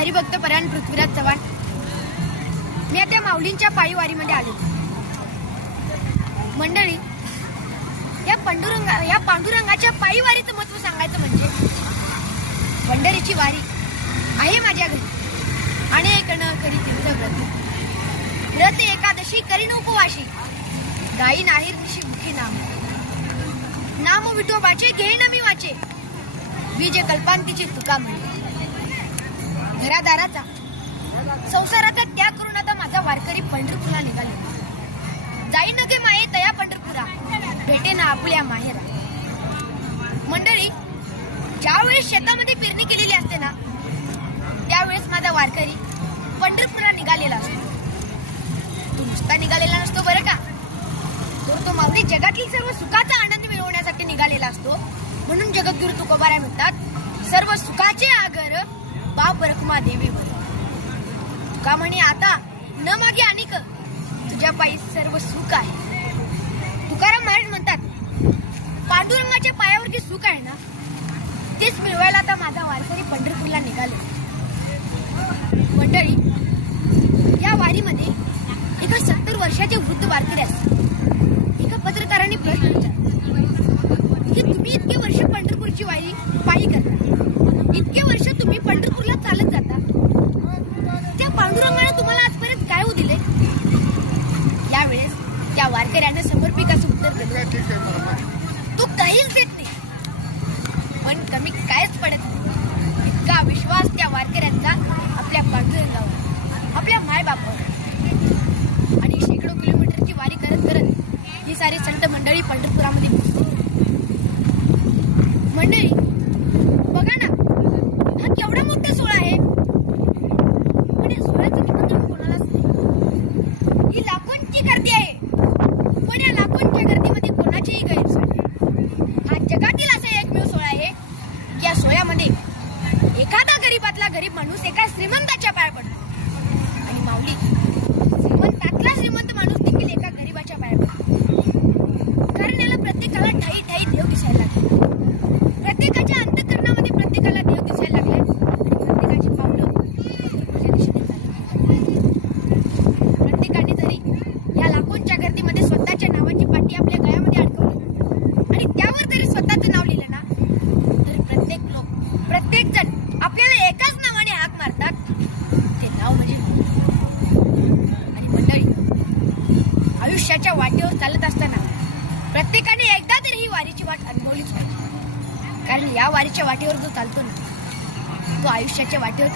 हरिभक्त परायण पृथ्वीराज चव्हाण. मी आता माऊलींच्या पायीवारीमध्ये आले. मंडळी या पांडुरंगा या पांडुरंगाच्या पायीवारीचं महत्त्व सांगायचं म्हणजे पंढरीची वारी आहे माझ्या घरी. अनेक न करी तीर्थ व्रत व्रत एकादशी करी उपवाशी गाई नाहीर निशी मुखी नाम. नाम विठोबाचे घेईन मी वाचे. बीजे कल्पांतीची तुका म्हणे. घरादाराचा. संसाराचा त्याग करून आता माझा वारकरी पंढरपूरला निघाले. जाई नगे माये तया पंढरपुरा. भेटे ना आपल्या माहेरा. मंडळी ज्यावेळेस शेतामध्ये पेरणी केलेली असते ना त्यावेळेस माझा वारकरी पंढरपूरला निघालेला असतो. तो नुसता निघालेला नसतो बरं का? तर तो माऊली जगातील सर्व सुखाचा आनंद मिळवण्यासाठी निघालेला असतो. म्हणून जगद्गुरु तुकोबारा म्हणतात सर्व सुखाचे आगर बाप रखमा देवी. का म्हणे आता न मागे अनिक तुझ्या पायी सर्व सुख आहे. तुकाराम महाराज म्हणतात पांडुरंगाच्या पायावर सुख आहे ना? तेच मिळवायला आता माझा वारकरी पंढरपूरला निघाले. मंडळी या वारीमध्ये एका सत्तर वर्षाचे वृद्ध वारकरी असतात. एका पत्रकाराने प्रश्न विचारला. की तुम्ही इतके वर्ष पंढरपूरची वारी पायी करता. इतके वर्ष तुम्ही पंढरपूरला चालत जाता त्या पांडुरंगाने तुम्हाला आजपर्यंत काय हो दिले यावेळेस त्या वारकऱ्यानं समर्पित असं उत्तर दिलं तू काहीच देत नाही. पण कमी कायच पडत नाही. इतका विश्वास त्या वारकऱ्यांचा आपल्या पांडुरंगावर आपल्या मायबापावर. आणि शेकडो किलोमीटरची वारी करत करत ही सारी संत मंडळी पंढरपुरामध्ये मंडळी बघा ना हा केवढा मोठा सोहळा आहे पण या सोहळ्याचं निमंत्रण कोणालाच नाही ही लाखोंची गर्दी आहे पण या लाखोंच्या गर्दीमध्ये कोणाचीही गैरसोय नाही. हा जगातील असा एकमेव सोहळा आहे. की या सोहळ्यामध्ये एखादा गरीबातला गरीब माणूस एका श्रीमंताच्या पाया पडतो. आणि माऊली श्रीमंतातला श्रीमंत माणूस देखील एका गरीबाच्या पाया पडतो. कारण याला प्रत्येकाला ठाई ठाई देव दिसायला लागले. प्रत्येकाच्या अंतकरणामध्ये प्रत्येकाला देव दिसायला लागले. आणि प्रत्येकाची पावलं प्रत्येकाने जरी या लाखोंच्या गर्दीमध्ये स्वतःच्या नावाची पाटी आपल्या गळ्यामध्ये अडकवली आणि त्यावर जरी स्वतःचं नाव लिहिलं ना तर प्रत्येक लोक प्रत्येक जण आपल्याला एकाच नावाने हाक मारतात. ते नाव म्हणजे आणि मंडळी आयुष्याच्या वाटेवर चालत असताना प्रत्येकाने एकदा तरी ही वारीची वाट अनुभवलीच पाहिजे. कारण या वारीच्या वाटेवर जो चालतो ना तो आयुष्याच्या वाटेवर